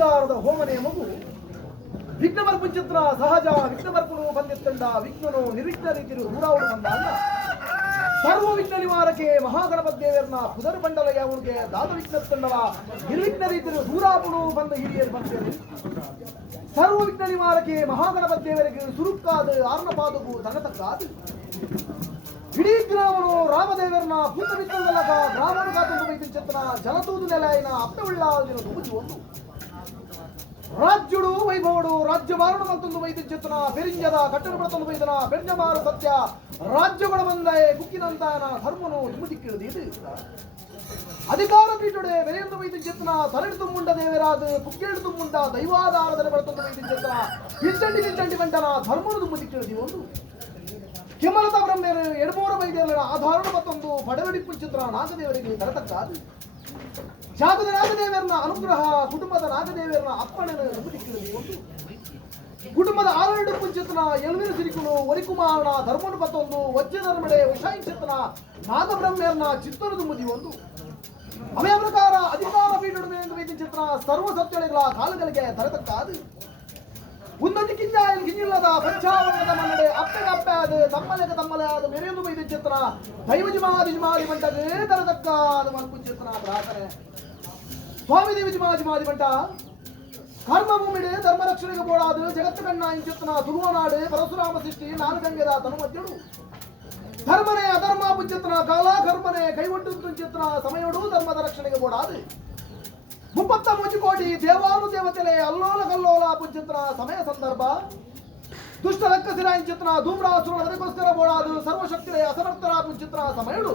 ಹೋಮನೆಯ ಮಗು. ವಿಘ್ನವರ್ಪು ಚಿತ್ರ ಸಹಜ ವಿಘ್ನವರ್ಪನು ಬಂದಿತ್ತಂಡ. ವಿಘ್ನನು ನಿರ್ವಿಘ್ನ ರೀತಿಯು ಹೂರಾವಳು ಬಂದಾಗ ಸರ್ವ ವಿಘ್ನ ನಿವಾರಕ್ಕೆ ಮಹಾಗಣಪತಿ ದೇವರನ್ನ ಪುನರ್ ಮಂಡಲ ಯಾವನಿಗೆ ದಾದ ವಿಘ್ನ ತಂಡವ ನಿರ್ವಿಘ್ನ ರೀತಿ ದೂರಾಪುಡು ಬಂದ ಹಿರಿಯರು ಬಂದಿರು ಸರ್ವ ವಿಘ್ನ ನಿವಾರಕ್ಕೆ ಮಹಾಗಣಪತಿ ದೇವರಿಗೆ ಸುರುಕ್ಕಾದ ಆರ್ನಪಾದಗೂ ತನತಕ್ಕಾದ ಇಡೀ ಗ್ರಾಮನು ರಾಮದೇವರನ್ನ ಪುತ್ರ ವಿತ್ತಲಕ ಗ್ರಾಮನು ಕಾತು ಬೈತಿನ ಚಿತ್ತನ ಜಲತೂದು ನೆಲೆಯಿನ ಅಪ್ಪವುಳ್ಳಾದಿನ ದುಮುಜಿ ಒಂದು ರಾಜ್ಯುಡು ವೈಭವಡು, ರಾಜ್ಯ ಬಾರಡು ಮತ್ತೊಂದು ವೈದ್ಯ ಚೇತನ, ಬೆರಿಂಜದ ಕಟ್ಟಡ ಮತ್ತೊಂದು ವೈದನ ಬೆರ್ಜಮಾರ ಸತ್ಯ, ರಾಜ್ಯಗಳ ಬಂದೆ ಕುಕ್ಕಿನಂತಾನ ಧರ್ಮನು ದುಮುಜಿ ಇದು ಅಧಿಕಾರ ಪೀಠೊಡೆ ಬೆರೆಯೊಂದು ಚೇತನ ತಲೆಡು ತುಂಬುಂಡ ದೇವರಾದ ಕುಕ್ಕೇಳು ತುಂಬುಂಡ ದೈವಾಧಾರದಲ್ಲಿ ಬರ್ತೊಂದು ವೈದ್ಯ ಚೇತನ ಕಿಂಚಂಡಿ ಕಿಂಚಂಡಿ ಬಂಟನ ಧರ್ಮನು ದುಮುಜಿ ಕೇಳಿದಿ ಒಂದು ಕೆಮಲತ ಬ್ರಹ್ಮೇರು, ಎಡಮೂರ ವೈದ್ಯರ ಆಧಾರ ಮತ್ತೊಂದು ಬಡವಡಿ ಚಿತ್ರ ನಾಗದೇವರಿಗೆ ತರತಕ್ಕಾದು ಶಾಖದ ನಾಗದೇವರನ ಅನುಗ್ರಹ, ಕುಟುಂಬದ ನಾಗದೇವರನ ಅಪ್ಪಣೆ ಕುಟುಂಬದ ಆರಡು ಚಿತ್ರನ ಎಳವಿನ ಸಿರಿಕುಲು ವರಿಕುಮಾರನ ಧರ್ಮನ ಪತ್ತೊಂದು ವಜ್ರ ಧರ್ಮಡೆ ವೈಶಾಯಿ ಚಿತ್ರನ ನಾಗಬ್ರಹ್ಮೇರನ ಚಿತ್ತನ ತುಂಬುದಿ ಒಂದು. ಅವೇ ಪ್ರಕಾರ ಅಧಿಕಾರ ಪೀಠುಡುಮೆ ಎಂದು ವೈದ್ಯ ಚಿತ್ರ ಸರ್ವ ಸತ್ಯಗಳ ಕಾಲಗಳಿಗೆ ತರತಕ್ಕಾದ ಉನ್ನತಿ ಕಿಂಜಾಯಲ್ ಗಿಂಜಿಲ್ಲದ ಪಂಚಾವರಣದ ಮನ್ನಡೆ ಅಪ್ಪಗೆ ತಮ್ಮಲೆಗೆ ತಮ್ಮಲೆ ಅದು ಮೆರೆಯೊಂದು ಬೈದ ಚಿತ್ರ ದೈವ ಜಿಮಾದಿ ಜಿಮಾದಿ ಬಂಟಗೆ ತರತಕ್ಕ ಅದು ಮಲ್ಪು ಚಿತ್ರ ಪ್ರಾರ್ಥನೆ ಸ್ವಾಮಿ ದೇವಿ ಜಿಮಾದಿ ಜಿಮಾದಿ ಬಂಟ ಕರ್ಮ ಭೂಮಿಡೆ ಧರ್ಮ ರಕ್ಷಣೆಗೆ ಬೋಡಾದು ಜಗತ್ತು ಕಣ್ಣ ಇಂಚಿತ್ತನ ತುಳುವನಾಡು ಪರಶುರಾಮ ಸೃಷ್ಟಿ ನಾಲ್ಕಂಗೆದ ತನುಮದ್ಯಳು ಧರ್ಮನೆ ಅಧರ್ಮ ಪುಂಚಿತ್ರನ ಕಾಲ ಕರ್ಮನೇ ಕೈಗೊಂಡು ಚಿತ್ರ ಸಮಯಡು ಧರ್ಮದ ರಕ್ಷಣೆಗೆ ಬೋಡಾದು ಮುಪ್ಪತ್ತ ಮುಚ್ಚುಕೋಟಿ ದೇವಾನು ದೇವತೆಲೆ ಅಲ್ಲೋಲ ಕಲ್ಲೋಲ ಪುಂಚಿತ್ರ ಸಮಯ ಸಂದರ್ಭ. ಕುಷ್ಟ ಲಕ್ಕ ದಿನಾಯ್ ಚಿತ್ರ ಧೂಮ್ರಾಸು ರಗೋಸ್ಥರ ಬೋಡಾದ್ರು ಸರ್ವ ಶಕ್ತಿಲಯ ಅಸರ್ವರ್ತರಾಪುಂ ಚಿತ್ರ ಸಮಯಳು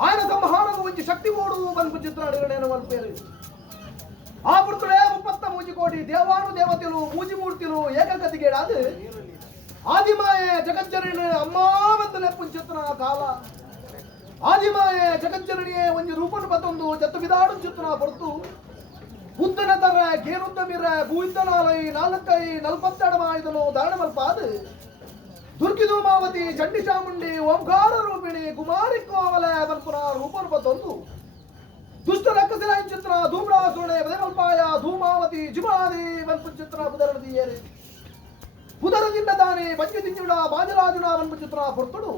ಆಯನ ತಮ್ಮ ಹಾನು ಒಂಜಿ ಶಕ್ತಿಮೋಡು ಮಲ್ಪು ಚಿತ್ರಣಗಣ ಆ ಬೃತುಲೆ ಉಪಸ್ಥ ಮೂಜಿ ಕೋಟಿ, ದೇವಾನು ದೇವತೆರು ಮೂಜಿ ಮೂರ್ತಿರು ಏಕಗತಿಗೆಡಾದ್ ಆದಿಮಾಯೆ ಜಗಂಚರಣ್ ಅಮ್ಮಾ ವೆತ್ತಲಪುಂ ಚಿತ್ರ ದಾಲ ಆದಿಮಾಯೆ ಜಗಂಚರಣೆ ಒಂಜಿ ರೂಪುಂಡು ಬತೊಂದು ಜತ ವಿಧಾಡು ಚಿತ್ರ ಬರ್ತು ತರ ಕೇರುದ್ದ ಮಿರ, ಭೂಯಿದ್ದನಾಲೈ, ನಾಲ್ಕೈ, ನಲ್ಪತ್ತೆರಡು ಮಾಡಿದನು ಧಾರಣ ಮಲ್ಪಾದು ದುರ್ಗಿ ಧೂಮಾವತಿ ಚಂಡಿ ಚಾಮುಂಡಿ, ಓಂಕಾರ ರೂಪಿಣಿ, ಕುಮಾರಿ ಕೋವಲ ಮಲ್ಪುರ ರೂಪನ ಬತ್ತೊಂದು ದುಷ್ಟ ರಕ್ಕಸಿಲ ಚಿತ್ರ ಧೂಮ್ರಾಸುರಣೆ ಬದಮಲ್ಪಾಯ ಧೂಮಾವತಿ, ಜಿಮಾದಿ ಮಲ್ಪು ಚಿತ್ರ ಬುಧರದಿ ಏರಿ. ಪುದರದಿಂದ ತಾನೇ ಬಂಜಿ ತಿಂಜುಡ ಬಾಜರಾಜುನ ಮಲ್ಪು ಚಿತ್ರ ಹೊರ್ತುಡು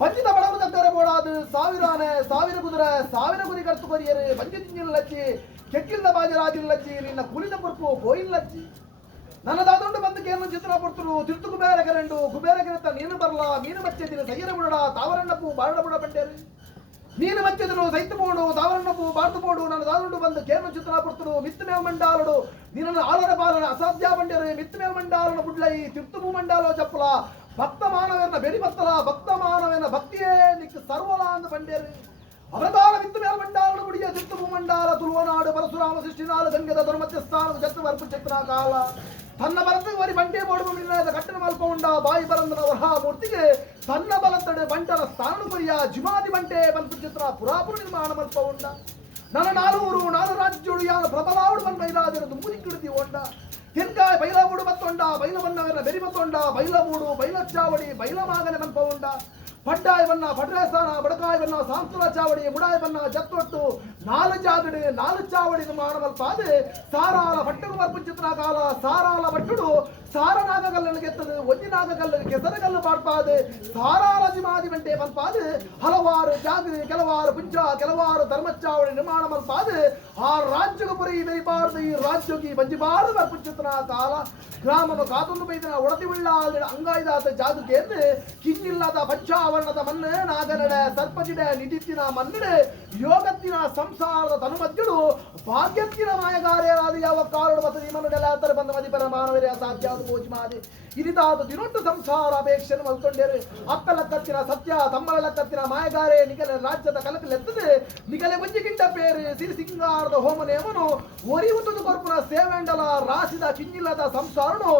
ಪಂಚಿತ ಬಡವು ದಕ್ಕರ ಬೋಡಾದು ಸಾವಿರಾನೆ ಸಾವಿರ ಕುದುರೆ ಸಾವಿರ ಕುರಿ ಕರ್ತು ಕೊರಿಯರು ಪಂಚ ತಿಂಜಿಲ್ಲಚ್ಚಿ ಕೆಕ್ಕಿಲ್ಲ ಬಾಜರಾಜಿಲ್ಲಚ್ಚಿ ನಿನ್ನ ಕುಲಿದ ಪುರ್ಪು ಗೋಯಿಲ್ಲಚ್ಚಿ ನನ್ನದಾದೊಂದು ಬಂದು ಕೇರಳ ಚಿತ್ರ ಪುರ್ತರು ತಿರ್ತು ಕುಬೇರ ಕರೆಂಡು ಕುಬೇರ ಕರೆತ ನೀನು ಬರಲ ಮೀನು ಮಚ್ಚದಿನ ಸೈರ ಬಿಡಡ ತಾವರಣ್ಣಪ್ಪು ಬಾರಡ ಬಿಡ ಬಂಡೇರು ನೀನು ಮಚ್ಚದಿರು ಸೈತ ಬೋಡು ತಾವರಣ್ಣಪ್ಪು ಬಾರ್ದು ಬೋಡು ನನ್ನ ದಾದುಂಡು ಬಂದು ಕೇರಳ ಚಿತ್ರ ಪುರ್ತರು ಮಿತ್ತು ಮೇವ ಮಂಡಾಲಡು ನಿನ್ನ ಆಲರ ಬಾಲನ ಅಸಾಧ್ಯ ಬಂಡೇರು ಮಿತ್ತು ಮೇವ ಮಂಡಾಲನ ಬುಡ್ಲೈ ತಿರ್ತು ಮಂಡಾಲೋ ಚಪ್ಪಲ ಭಕ್ತ ಮಾನವನ ಬೆರಿ ಬತ್ತಲ ಭಕ್ತ ಮಾನವನ ಭಕ್ತಿಯೇ ನಿಕ್ ಸರ್ವಲ ಅಂದು ಬಂಡೇರು ಅವತಾರ ವಿತ್ತು ಮೇಲ ಮಂಡಾಲನ ಗುಡಿಯ ತಿರ್ತು ಭೂಮಂಡಾಲ ತುಳುವನಾಡು ಪರಶುರಾಮ ಸೃಷ್ಟಿ ನಾಲು ಗಂಗೆದ ಧರ್ಮತ್ಯ ಸ್ಥಾನದ ಚತ್ತು ವರ್ಪು ಚಕ್ರ ಕಾಲ ತನ್ನ ಬಲದ ವರಿ ಬಂಡೆ ಬೋಡುವ ಮಿಲ್ಲದ ಕಟ್ಟಣ ಮಲ್ಪೌಂಡ ಬಾಯಿ ಬರಂದನ ವರಹ ಮೂರ್ತಿಗೆ ತನ್ನ ಬಲತಡೆ ಬಂಟನ ಸ್ಥಾನ ಕೊರಿಯ ಜಿಮಾದಿ ಬಂಟೆ ಬಲ್ಪು ಚಿತ್ರ ಪುರಾಪುರ ನಿರ್ಮಾಣ ಮಲ್ಪೌಂಡ ನನ್ನ ನಾಲೂರು ನಾಲು ರಾಜ್ಯಗಳು ಯಾನ ಪ್ರಬಲಾವುಡು ಬಂದ ಇರಾದಿರದು ಮುನಿಕಿಡುತ್ತಿ ಓಂಡ ತೆನ್ಕಾಯ್ ಬೈಲಮೂಡು ಬತ್ತೊಂಡ ಬೈಲವನ್ನವರ ಬೆರಿ ಬತ್ತೊಂಡ ಬೈಲಮೂಡು ಬೈಲಚ್ಚಾವಡಿ ಬೈಲಮಾಗನೆ ಮಲ್ಪೌಂಡ ಪಡ್ಡಾಯ್ ಬನ್ನ ಪಡ್ರೇಸಾನ ಬಡಕಾಯ್ ಬಣ್ಣ ಸಾಂಸ್ಕೃತ ಚಾವಡಿ ಮುಡಾಯ್ ಬನ್ನ ಜತ್ತೊಟ್ಟು ನಾಲು ಜಾಗಡಿ ನಾಲು ಚಾವಡಿ ಮಾಡಮಲ್ಪಾದೆ ಸಾರಾಲ ಪಟ್ಟಣ ಚಿತ್ರ ಕಾಲ ಸಾರಾಲ ಪಟ್ಟುಡು ಸಾರ ನಾಗಗಲ್ಲನ್ನು ಗೆತ್ತದೆ ಒಂದಿ ನಾಗಗಲ್ಲ ಕೆಸರಗಲ್ಲು ಮಾಡ್ಪಾದೆ ಸಾರಾಲ ಜಿಮಾದಿ ಬಂಟೆ ಮಲ್ಪಾದೆ ಹಲವಾರು ಜಾಗರಿ ಕೆಲವಾರು ಪುಂಜ ಕೆಲವಾರು ಧರ್ಮಚಾವಡಿ ನಿರ್ಮಾಣ ಮಲ್ಪಾದೆ ಆ ರಾಜ್ಯಗ ಪುರಿ ದೈಬಾರ್ದು ಈ ರಾಜ್ಯಕ್ಕೆ ಬಂಜಿಬಾರದು ಮರ್ಪು ಚಿತ್ರ ಕಾಲ. ಗ್ರಾಮನು ಕಾತೊಂದು ಬೈದಿನ, ಒಡತಿ ಉಳ್ಳಾದ ಅಂಗಾಯ್ದಾತ ಜಾಗಕ್ಕೆ ಕಿನ್ನಿಲ್ಲದ ಪಂಚಾವರಣದ ಮನ್ನೆ ನಾಗನಡೆ ಸರ್ಪಜಿಡೆ ನಿಧಿತ್ತಿನ ಮನ್ನಡೆ ಯೋಗತ್ತಿನ ಸಂಸಾರದ ತನುಮದ್ಯುಡು, ಭಾಗ್ಯತ್ತಿನ ಮಾಯಗಾರ್ಯರಾದ ಯಾವ ಕಾರಣ ಮತ್ತು ನಿಮ್ಮನ್ನೆಲ್ಲ ತರ ಬಂದ ಮದಿಪರ ಮಾನವರೇ ಅಸಾಧ್ಯ ಅದು ಪೂಜೆ ಮಾಡಿ ದಿನೊಟ್ಟು ಸಂಸಾರ ಅಪೇಕ್ಷೆಯನ್ನು ಮಲ್ಕೊಂಡೇರು. ಅಕ್ಕಲ ಕತ್ತಿನ ಸತ್ಯ ತಮ್ಮಲ ಕತ್ತಿನ ಮಾಯಗಾರೆ ನಿಗಲೆ ರಾಜ್ಯದ ಕಲಕಲೆತ್ತದೆ ನಿಗಲೆ ಒಂಜಿಗಿಂಟ ಪೇರು ಸಿರಿ ಸಿಂಗಾರದ ಹೋಮನೇಮನು ಒರಿಯುವುದು ಕೊರ್ಪುನ ಸೇವೆಂಡಲ ರಾಸಿದ ಕಿಂಗಿಲ್ಲದ ಸಂಸಾರನು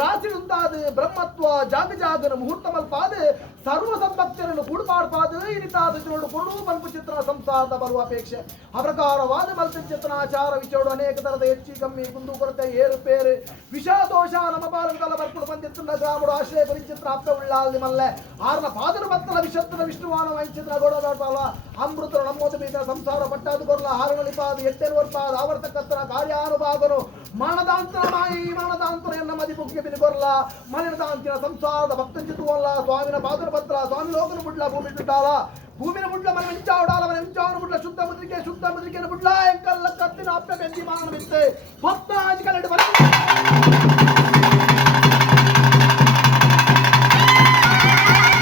ರಾಸಿನುಂದಾದ ಬ್ರಹ್ಮತ್ವ ಜಾಗ ಜಾಗನ ಮುಹೂರ್ತ ಮಲ್ಪಾದೆ ಸರ್ವ ಭಕ್ತರನ್ನು ಕೂಡುಪಾಡ್ಪಾದು ಇನಿತಾದ ಚೋಡು ಕೊಡು ಮಲ್ಪು ಚಿತ್ರ ಸಂಸಾರದ ಬರುವ ಅಪೇಕ್ಷೆ ಅಪ್ರಕಾರವಾದ ಮಲ್ಪು ಆಚಾರ ವಿಚೋಡು ಅನೇಕ ತರದ ಹೆಚ್ಚಿ, ಕಮ್ಮಿ, ಕುಂದು, ಕೊರತೆ ಏರುಪೇರು ವಿಷಾದೋಷ ನಮ್ಮ ಪಾಲಂತಲ ಬರ್ಕೊಂಡು ಬಂದಿತ್ತು ಗ್ರಾಮಡು ಆಶ್ರಯ ಪರಿಚಿತ್ರ ಅಪ್ಪ ಉಳ್ಳಾಲಿ ಮಲ್ಲೆ ಆರ್ನ ಪಾದರ ಬತ್ತಲ ವಿಷತ್ರ ವಿಷ್ಣುವಾನ ವಂಚಿತ್ರ ಗೋಡದಾಟಲ್ಲ ಅಮೃತರು ನಮ್ಮೋದು ಬೀಗ ಸಂಸಾರ ಪಟ್ಟಾದು ಕೊರಲ ಹಾರಗಳಿಪಾದ ಎಟ್ಟೆರು ವರ್ಪಾದ ಆವರ್ತ ಕತ್ತರ ಕಾರ್ಯಾನುಭಾಗನು ಮಾನದಾಂತರ ಮಾಯಿ ಮಾನದಾಂತರ ಎನ್ನ ಮದಿ ಬುಗ್ಗೆ ಬಿನಿ ಕೊರಲ ಮನೆದಾಂತಿನ ಸಂಸಾರದ ಭಕ್ತ ಚಿತ್ರವಲ್ಲ ಸ್ವಾಮಿನ ಪಾದರ ಪತ್ರ ಸ್ವಾಮಿ ಲೋಕನ ಬುಡ್ಲ ಭೂಮಿ ಬಿಟ್ಟಾಲ ಭೂಮಿನ ಬುಡ್ಲ ಮನೆ ಮಿಂಚಾವಡಾಲ ಮನೆ ಮಿಂಚಾವನ ಬುಡ್ಲ ಶುದ್ಧ ಮುದ್ರಿಕೆ ಶುದ್ಧ ಮುದ್ರಿಕೆನ ಬುಡ್ಲ ಎಂಕಲ್ಲ ಕತ್ತಿನ ಅಪ್ಪ ಬೆಂದಿ ಮಾನ ಬಿತ್ತೆ ಭಕ್ತ ಆಜಿಕಲ್